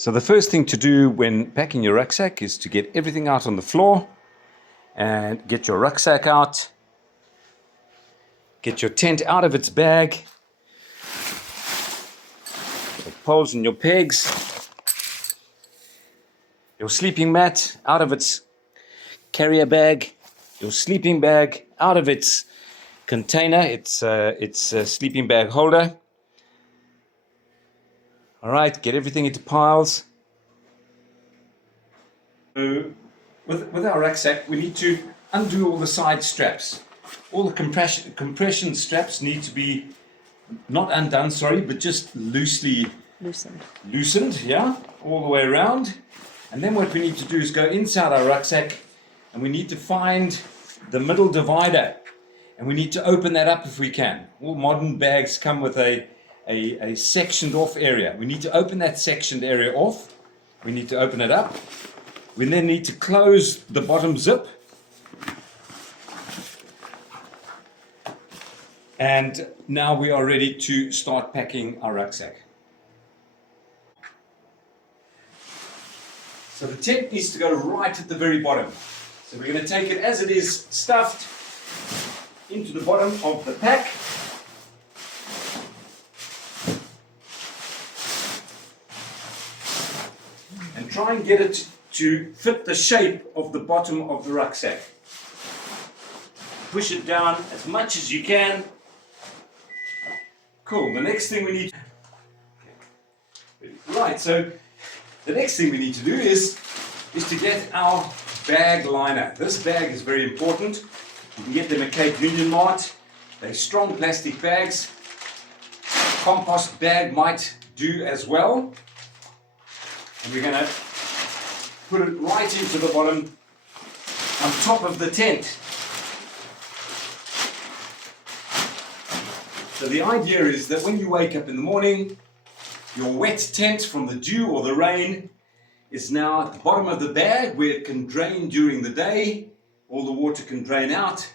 So the first thing to do when packing your rucksack is to get everything out on the floor and get your rucksack out. Get your tent out of its bag. Your poles and your pegs. Your sleeping mat out of its carrier bag. Your sleeping bag out of its container, its sleeping bag holder. All right, get everything into piles. So with our rucksack, we need to undo all the side straps. All the compression straps need to be not undone, sorry, but just loosely loosened, yeah, all the way around. And then what we need to do is go inside our rucksack and we need to find the middle divider. And we need to open that up if we can. All modern bags come with a sectioned off area. We need to open that sectioned area off. We need to open it up. We then need to close the bottom zip. And now we are ready to start packing our rucksack. So the tent needs to go right at the very bottom. So we're going to take it as it is stuffed into the bottom of the pack. And try and get it to fit the shape of the bottom of the rucksack. Push it down as much as you can. Cool, the next thing we need... Right, so the next thing we need to do is to get our bag liner. This bag is very important. You can get them at Cape Union Mart. They're strong plastic bags. Compost bag might do as well. And we're going to put it right into the bottom on top of the tent. So the idea is that when you wake up in the morning, your wet tent from the dew or the rain is now at the bottom of the bag where it can drain during the day. All the water can drain out.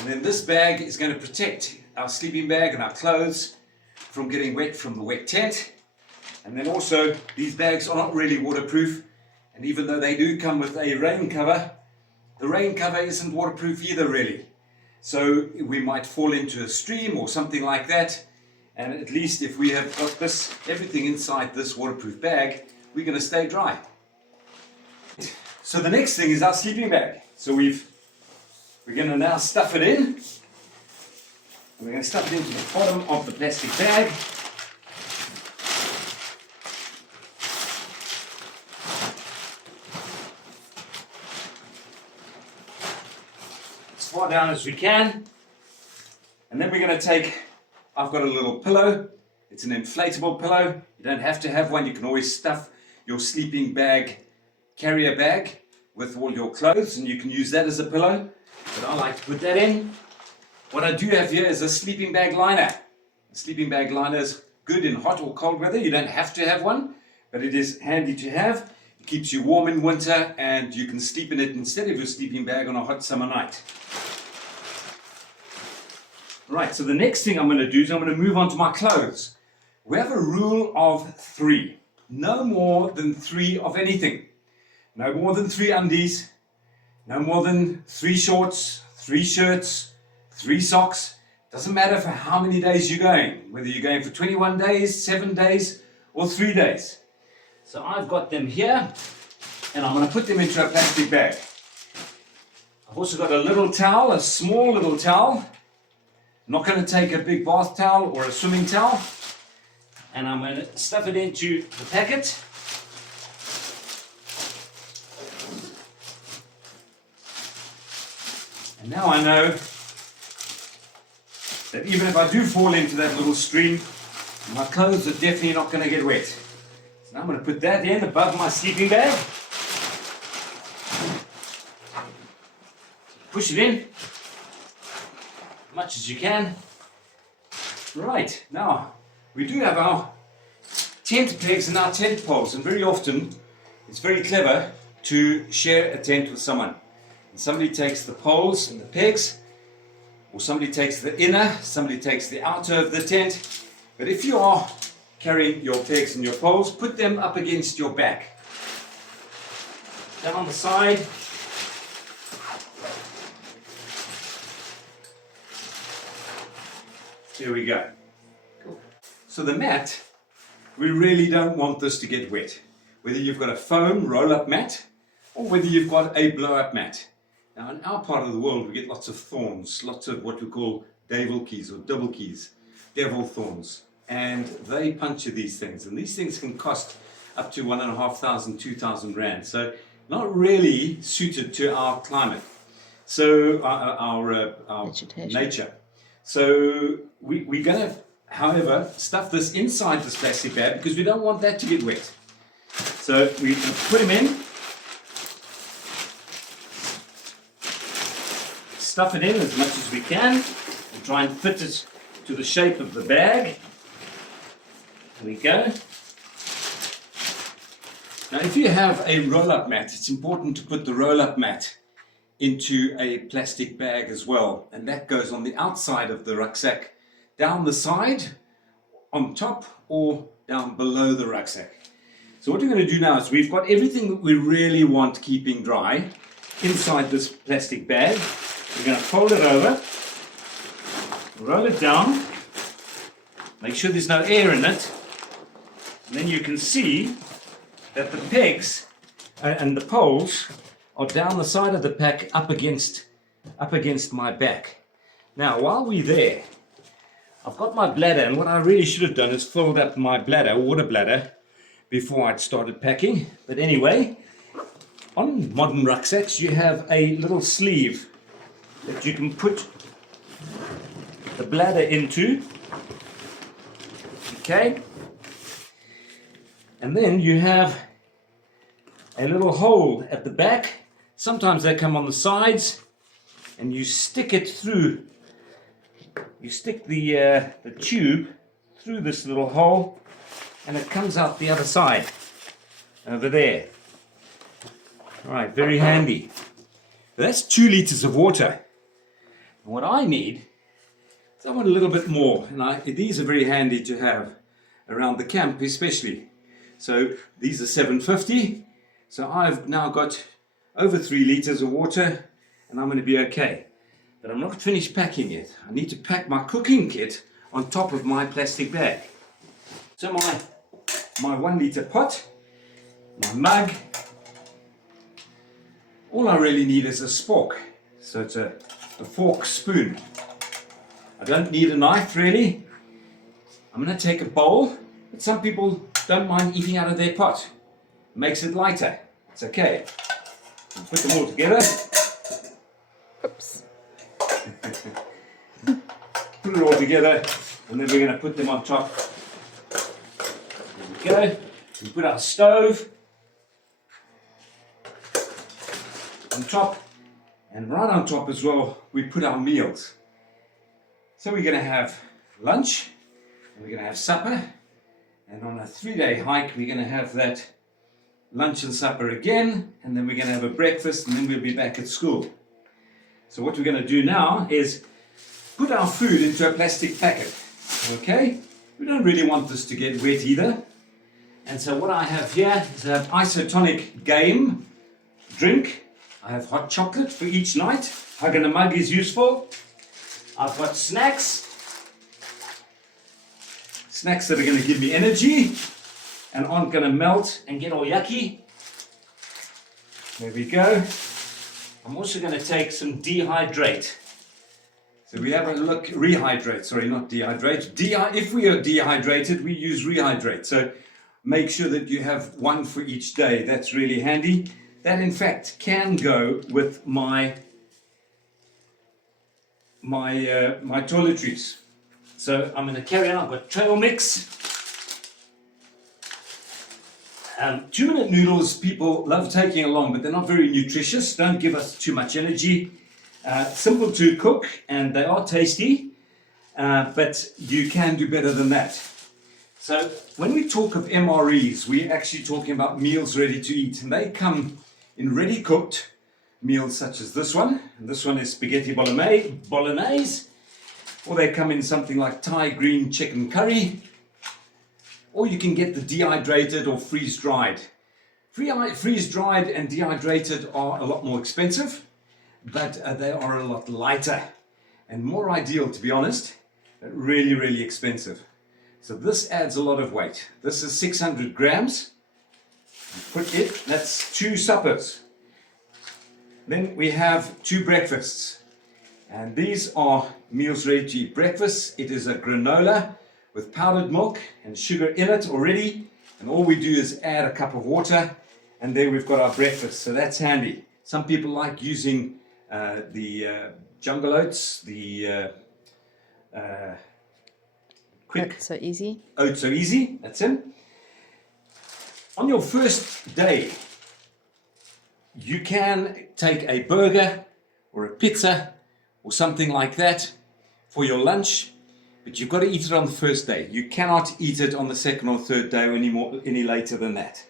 And then this bag is going to protect our sleeping bag and our clothes from getting wet from the wet tent. And then also, these bags are not really waterproof. And even though they do come with a rain cover, the rain cover isn't waterproof either really. So we might fall into a stream or something like that. And at least if we have got this, everything inside this waterproof bag, we're going to stay dry. So the next thing is our sleeping bag. So we're going to now stuff it in. And we're going to stuff it into the bottom of the plastic bag. As far down as we can. And then we're going to take, I've got a little pillow. It's an inflatable pillow. You don't have to have one. You can always stuff your sleeping bag, carrier bag, with all your clothes, and you can use that as a pillow. But I like to put that in. What I do have here is a sleeping bag liner. A sleeping bag liner is good in hot or cold weather. You don't have to have one, but it is handy to have. It keeps you warm in winter, and you can sleep in it instead of your sleeping bag on a hot summer night. Right, so the next thing I'm going to do is I'm going to move on to my clothes. We have a rule of 3. No more than 3 of anything. No more than 3 undies. No more than 3 shorts, 3 shirts, 3 socks. Doesn't matter for how many days you're going. Whether you're going for 21 days, 7 days, or 3 days. So I've got them here, and I'm going to put them into a plastic bag. I've also got a little towel, a small little towel. I'm not going to take a big bath towel or a swimming towel. And I'm going to stuff it into the packet. And now I know that even if I do fall into that little stream, my clothes are definitely not going to get wet. So now I'm going to put that in above my sleeping bag. Push it in as much as you can. Right, now we do have our tent pegs and our tent poles, and very often it's very clever to share a tent with someone. And somebody takes the poles and the pegs, or somebody takes the inner, somebody takes the outer of the tent. But if you are carrying your pegs and your poles, put them up against your back. Down the side. There we go. Cool. So the mat, we really don't want this to get wet. Whether you've got a foam roll-up mat or whether you've got a blow-up mat. Now in our part of the world we get lots of thorns, lots of what we call devil keys or double keys, devil thorns. And they puncture these things, and these things can cost up to 1,500, 2,000 rand. So not really suited to our climate, so our nature. So we're going to, however, stuff this inside this plastic bag because we don't want that to get wet. So we can put them in, stuff it in as much as we can, and try and fit it to the shape of the bag. There we go. Now if you have a roll-up mat, it's important to put the roll-up mat into a plastic bag as well, and that goes on the outside of the rucksack, down the side, on top, or down below the rucksack. So what we're going to do now is we've got everything that we really want keeping dry inside this plastic bag. We're going to fold it over, roll it down, make sure there's no air in it, and then you can see that the pegs and the poles are down the side of the pack up against my back. Now while we're there, I've got my bladder, and what I really should have done is filled up my bladder, water bladder, before I'd started packing. But anyway, on modern rucksacks you have a little sleeve that you can put the bladder into. Okay, and then you have a little hole at the back. Sometimes they come on the sides, and you stick it through. You stick the tube through this little hole, and it comes out the other side, over there. All right, very handy. That's 2 liters of water. And what I need is I want a little bit more, and these are very handy to have around the camp especially. So these are 750. So I've now got over 3 liters of water, and I'm going to be okay. But I'm not finished packing yet. I need to pack my cooking kit on top of my plastic bag. So my 1 liter pot, my mug. All I really need is a spork. So it's a fork spoon. I don't need a knife really. I'm going to take a bowl, but some people don't mind eating out of their pot. It makes it lighter. It's okay. Put them all together. Oops. Put it all together, and then we're going to put them on top. There we go. We put our stove on top, and right on top as well we put our meals. So we're going to have lunch, and we're going to have supper, and on a 3-day hike we're going to have that lunch and supper again, and then we're going to have a breakfast, and then we'll be back at school. So what we're going to do now is put our food into a plastic packet. Okay, we don't really want this to get wet either. And so what I have here is I have isotonic game drink. I have hot chocolate for each night. Hug and a mug is useful. I've got snacks that are going to give me energy and aren't going to melt and get all yucky. There we go. I'm also going to take some dehydrate. So we have a look, rehydrate, sorry, not dehydrate. If we are dehydrated, we use rehydrate. So make sure that you have one for each day. That's really handy. That in fact can go with my toiletries. So I'm going to carry on. I've got trail mix. 2-minute noodles people love taking along, but they're not very nutritious. Don't give us too much energy. Simple to cook, and they are tasty, but you can do better than that. So when we talk of MREs, we're actually talking about meals ready to eat, and they come in ready cooked meals such as this one. And this one is spaghetti bolognese, or they come in something like Thai green chicken curry, or you can get the dehydrated or freeze-dried. Freeze-dried and dehydrated are a lot more expensive, but they are a lot lighter and more ideal, to be honest, but really, really expensive. So this adds a lot of weight. This is 600 grams. Put it, that's 2 suppers. Then we have 2 breakfasts. And these are meals ready to eat breakfast. It is a granola with powdered milk and sugar in it already. And all we do is add a cup of water, and there we've got our breakfast. So that's handy. Some people like using the jungle oats, the quick So easy. Oats So Easy, that's it. On your first day, you can take a burger or a pizza or something like that for your lunch, but you've got to eat it on the first day. You cannot eat it on the second or third day or any later than that.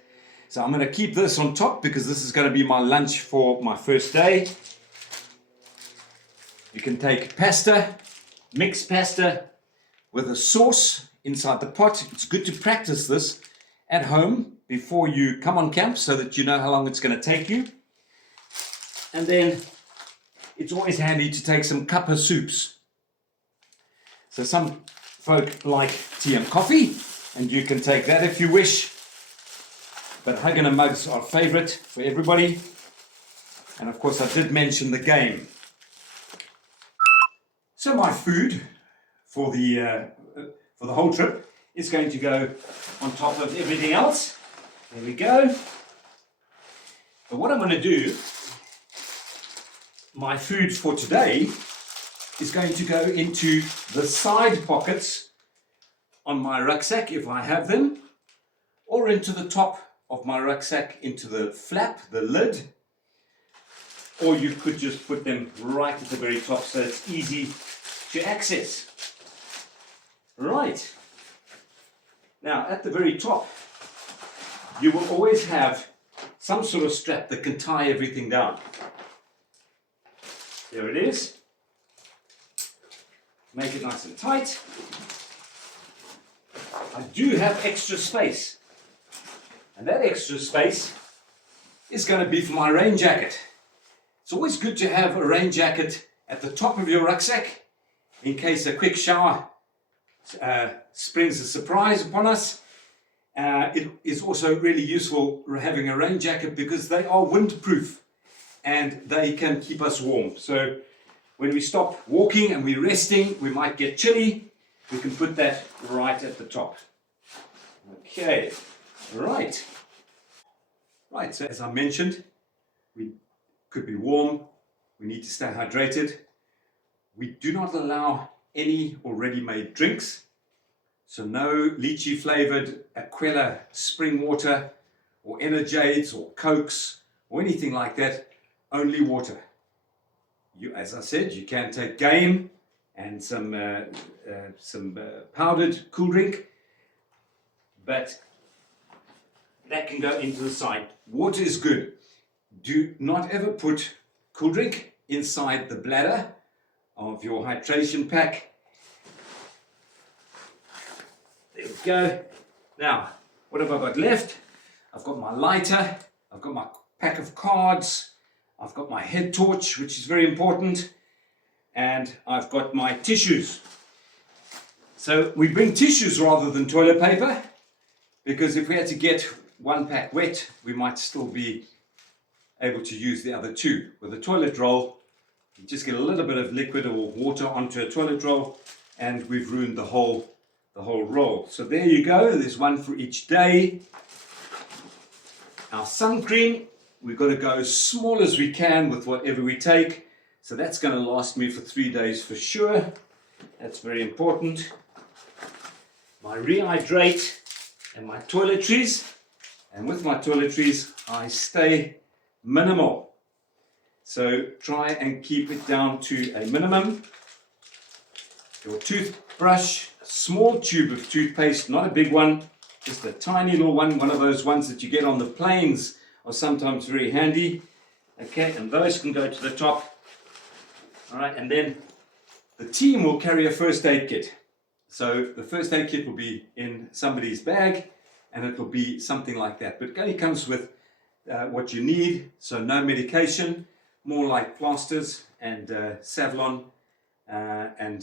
So I'm going to keep this on top because this is going to be my lunch for my first day. You can take pasta, mixed pasta with a sauce inside the pot. It's good to practice this at home before you come on camp so that you know how long it's going to take you. And then it's always handy to take some cuppa soups. So some folk like tea and coffee, and you can take that if you wish. But Hagener mugs are favorite for everybody. And of course I did mention the game. So my food for the whole trip is going to go on top of everything else. There we go. But what I'm going to do, my food for today is going to go into the side pockets on my rucksack if I have them, or into the top of my rucksack, into the flap, the lid, or you could just put them right at the very top so it's easy to access. Right. Now at the very top you will always have some sort of strap that can tie everything down. There it is. Make it nice and tight. I do have extra space, and that extra space is going to be for my rain jacket. It's always good to have a rain jacket at the top of your rucksack in case a quick shower springs a surprise upon us. It is also really useful having a rain jacket because they are windproof and they can keep us warm. So when we stop walking and we're resting, we might get chilly. We can put that right at the top. Okay, right. Right, so as I mentioned, we could be warm. We need to stay hydrated. We do not allow any already made drinks. So no lychee flavored Aquella spring water or Energiades or Cokes or anything like that, only water. As I said, you can take game and some powdered cool drink, but that can go into the side. Water is good. Do not ever put cool drink inside the bladder of your hydration pack. There we go. Now, what have I got left? I've got my lighter, I've got my pack of cards, I've got my head torch, which is very important, and I've got my tissues. So we bring tissues rather than toilet paper, because if we had to get one pack wet, we might still be able to use the other two. With a toilet roll, you just get a little bit of liquid or water onto a toilet roll, and we've ruined the whole roll. So there you go, there's one for each day. Our sun cream, we've got to go as small as we can with whatever we take. So that's going to last me for 3 days for sure. That's very important. My rehydrate and my toiletries. And with my toiletries, I stay minimal. So try and keep it down to a minimum. Your toothbrush, a small tube of toothpaste, not a big one, just a tiny little one of those ones that you get on the planes are sometimes very handy. Okay, and those can go to the top. All right, and then the team will carry a first aid kit. So the first aid kit will be in somebody's bag, and it will be something like that. But it only comes with what you need, so no medication, more like plasters and Savlon and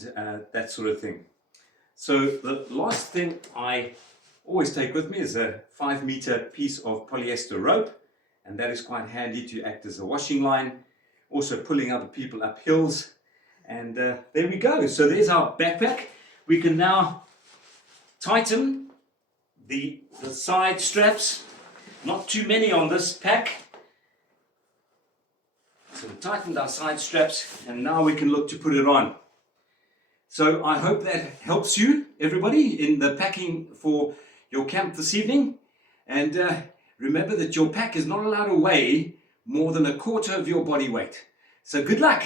that sort of thing. So the last thing I always take with me is a 5-meter piece of polyester rope, and that is quite handy to act as a washing line, also pulling other people up hills. And there we go. So there's our backpack. We can now tighten the side straps. Not too many on this pack. So we tightened our side straps, and now we can look to put it on. So I hope that helps you, everybody, in the packing for your camp this evening. And remember that your pack is not allowed to weigh more than 1/4 of your body weight. So good luck.